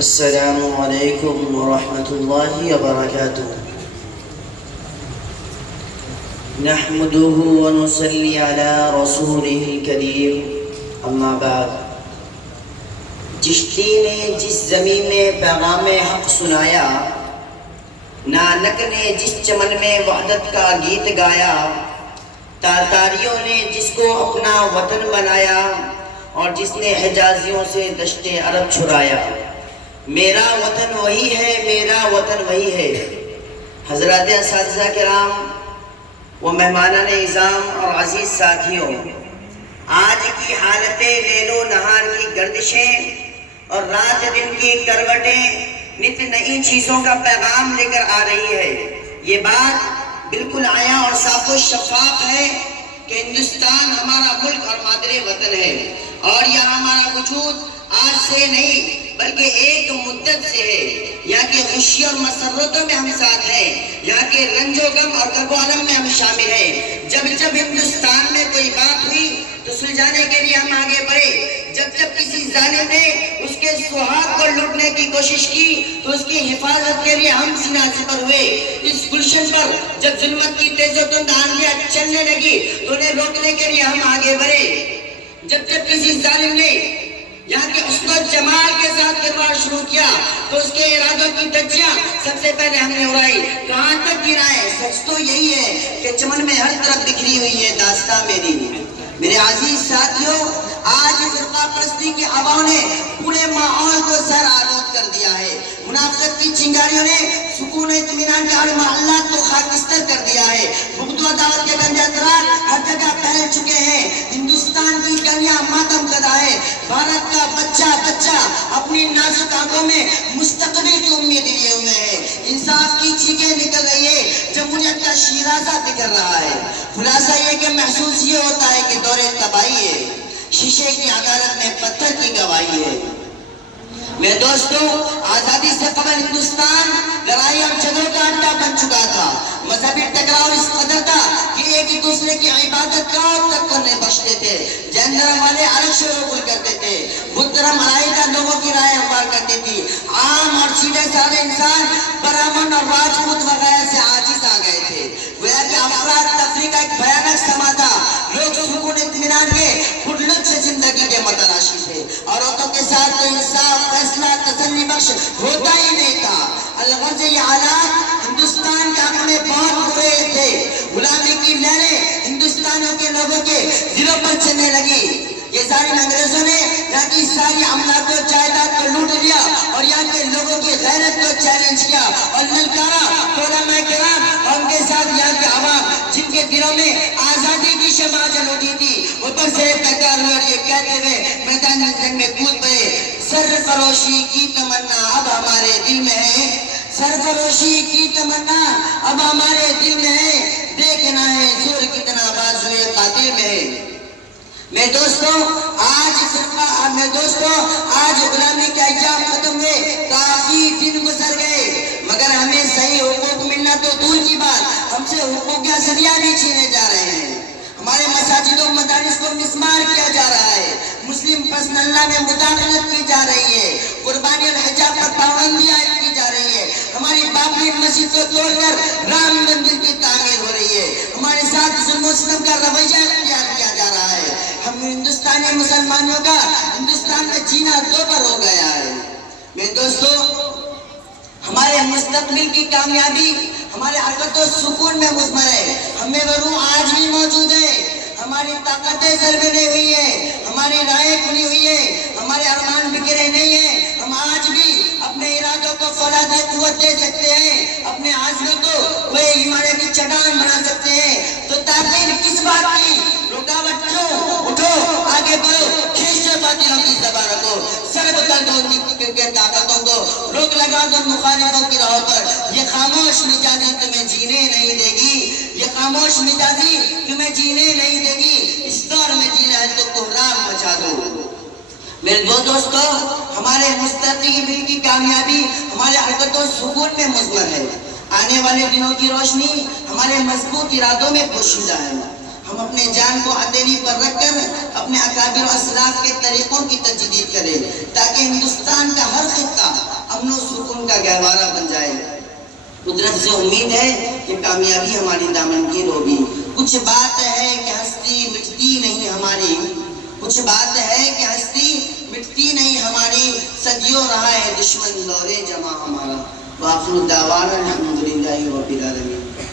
السلام علیکم ورحمۃ اللہ وبرکاتہ نحمده ونصلی علی رسولہ الکریم اما بعد چشتی نے جس زمین میں پیغام حق سنایا، نانک نے جس چمن میں وحدت کا گیت گایا، تاتاریوں نے جس کو اپنا وطن بنایا اور جس نے حجازیوں سے دشت عرب چھڑایا، میرا وطن وہی ہے، میرا وطن وہی ہے۔ حضرات اساتذہ کرام و مہمانان اعظام اور عزیز ساتھیوں، آج کی حالتیں لیل و نہار کی گردشیں اور رات دن کی کروٹیں نت نئی چیزوں کا پیغام لے کر آ رہی ہے۔ یہ بات بالکل عیاں اور صاف و شفاف ہے کہ ہندوستان ہمارا ملک اور مادر وطن ہے، اور یہاں ہمارا وجود آج سے نہیں بلکہ ایک مدت سے ہے۔ یہاں کے خوشی اور مسرتوں میں ہم ساتھ ہیں، یہاں کے رنج و غم اور کرب و الم میں ہم شامل ہیں۔ جب جب ہندوستان میں کوئی بات ہوئی تو سلجھانے کے لیے ہم آگے بڑھے، جب جب کسی ظالم نے اس کے سہاگ کو لوٹنے کی کوشش کی تو اس کی حفاظت کے لیے ہم سینہ سپر ہوئے۔ اس گلشن پر جب ظلمت کی تیز و تند آندھیاں چلنے لگی تو انہیں روکنے کے لیے ہم آگے بڑھے۔ جب جب کسی ظالم نے یہاں کے حسن و جمال کے ساتھ کردار شروع کیا تو اس کے ارادوں کی دھجیاں سب سے پہلے ہم نے اڑائی۔ کہاں تک گرائے؟ سچ تو یہی ہے کہ چمن میں ہر طرف بکھری ہوئی ہے داستان میری۔ میرے عزیز ساتھیوں، آج فرقہ پرستی کی ہواؤں نے پورے ماحول کو سر آلود کر دیا ہے۔ منافقت کی چنگاریوں نے سکون و اطمینان کے ہر محلات کو خاکستر کر دیا ہے۔ بغض و عداوت کے گنجے اثرات ہر جگہ پھیل چکے ہیں۔ ہندوستان کی گلیاں ماتم زدہ ہے۔ بھارت کا بچہ اپنی نازک آنکھوں میں مستقبل کی امید لیے ہوئے ہے۔ انصاف کی چیخیں نکل رہی ہے، جمہوریت کا شیرازہ بکھر رہا ہے۔ خلاصہ یہ کہ محسوس یہ ہوتا ہے کہ دور تباہی ہے، شیشے کی عدالت میں پتھر کی گواہی ہے۔ میرے دوستوں، آزادی سے قبل ہندوستان لڑائی اور جھگڑوں کا اڈا بن چکا تھا۔ مذہبی ٹکراؤ اس قدر تھا کہ ایک ہی دوسرے کی عبادت گاہ تک کرنے بخشتے تھے۔ جین دھرم والے الگ شعور کرتے تھے، بدھ دھرم علیحدہ لوگوں کی رائے ہموار کرتی تھی۔ عام اور سیدھے سادے انسان برہمن اور راجپوت وغیرہ سے عاجز آ گئے تھے۔ گویا کہ افراد تفریح کا ایک بھیانک سما تھا۔ لوگ سکون اطمینان کے خلوت سے زندگی کے متلاشی تھے۔ عورتوں کے ساتھ تو انصاف، فیصلہ، تسلی بخش ہوتا ہی نہیں تھا۔ الغرض یہ حالات ہندوستان کے حق میں بہت برے تھے۔ غلامی کی لہریں ہندوستانیوں کے لوگوں کے دلوں پر چلنے لگی۔ یہ ظالم انگریزوں نے یہاں کی ساری املاک و جائیداد کو لوٹ لیا اور یہاں کے لوگوں کی غیرت کو چیلنج کیا اور للکارا تو علماء کرام اور ان کے ساتھ یہاں کے عوام جن کے دلوں میں آزادی کی شمع جل اٹھی تھی، اوپر سے تکرار ہوئی اور یہ کہتے ہوئے میدان جنگ میں کود پڑے، سرفروشی کی تمنا اب ہمارے دل میں ہے، سرفروشی کی تمنا اب ہمارے دل میں ہے، دیکھنا ہے زور کتنا بازوئے قاتل میں ہے۔ میرے دوستوں، آج غلامی کے ایام ختم ہوئے، کافی دن گزر گئے، مگر ہمیں صحیح حقوق ملنا تو دور کی بات، ہم سے حقوق کا ذریعہ بھی چھینے جا رہے ہیں۔ ہمارے مساجد و مدارس کو مسمار کیا جا رہا ہے، مسلم پرسنل اللہ میں مداخلت کی جا رہی ہے، قربانی اور حجاب پر پابندی عائد کی جا رہی ہے، ہماری بابری مسجد کو توڑ کر رام مندر کی تعمیر ہو رہی ہے، ہمارے ساتھ ظلم و ستم کا رویہ اختیار کیا جا رہا ہے۔ ہم ہندوستانی مسلمانوں کا ہندوستان میں جینا دوبر ہو گیا ہے۔ میرے دوستوں، ہمارے مستقبل کی کامیابی ہمارے حرکت و سکون میں مضمر ہے۔ ہمیں وہ روح آج بھی موجود ہے، ہماری طاقتیں سربلندی ہوئی ہے، ہماری رائے کھلی ہوئی ہے، ہمارے ارمان بکھرے نہیں ہیں۔ ہم آج بھی اپنے ارادوں کو فولاد قوت دے سکتے ہیں، اپنے عزم کو وہ ہمارے کی چٹان بنا سکتے ہیں۔ تو تاخیر کس بات کی؟ رکاوٹ کیوں؟ اٹھو، آگے بڑھو، کھینچو باطلوں کی زبانوں کو، سرد کر دو ان کی طاقتوں کو، روک لگا دو مخالفوں کی راہوں پر۔ یہ خاموش مزاجی تمہیں جینے نہیں دے گی، یہ خاموش مزاجی تمہیں جینے نہیں دے گی۔ اس دور میں جینا ہے تو کوہرام مچا دو۔ میرے دو دوستوں، ہمارے مستقبل کی کامیابی ہمارے حرکت و سکون میں مضمر ہے۔ آنے والے دنوں کی روشنی ہمارے مضبوط ارادوں میں پوشیدہ ہے۔ ہم اپنے جان کو ہتھیلی پر رکھ کر اپنے اکابر و اسلاف کے طریقوں کی تجدید کریں تاکہ ہندوستان کا ہر خطہ گہوارہ بن جائے۔ قدرت سے امید ہے کہ کامیابی ہماری دامنگیر ہوگی۔ کچھ بات ہے کہ ہستی مٹتی نہیں ہماری، کچھ بات ہے کہ ہستی مٹتی نہیں ہماری، صدیوں رہا ہے دشمن دور جمع ہمارا۔ وآخر دعوانا الحمدللہ رب العالمین۔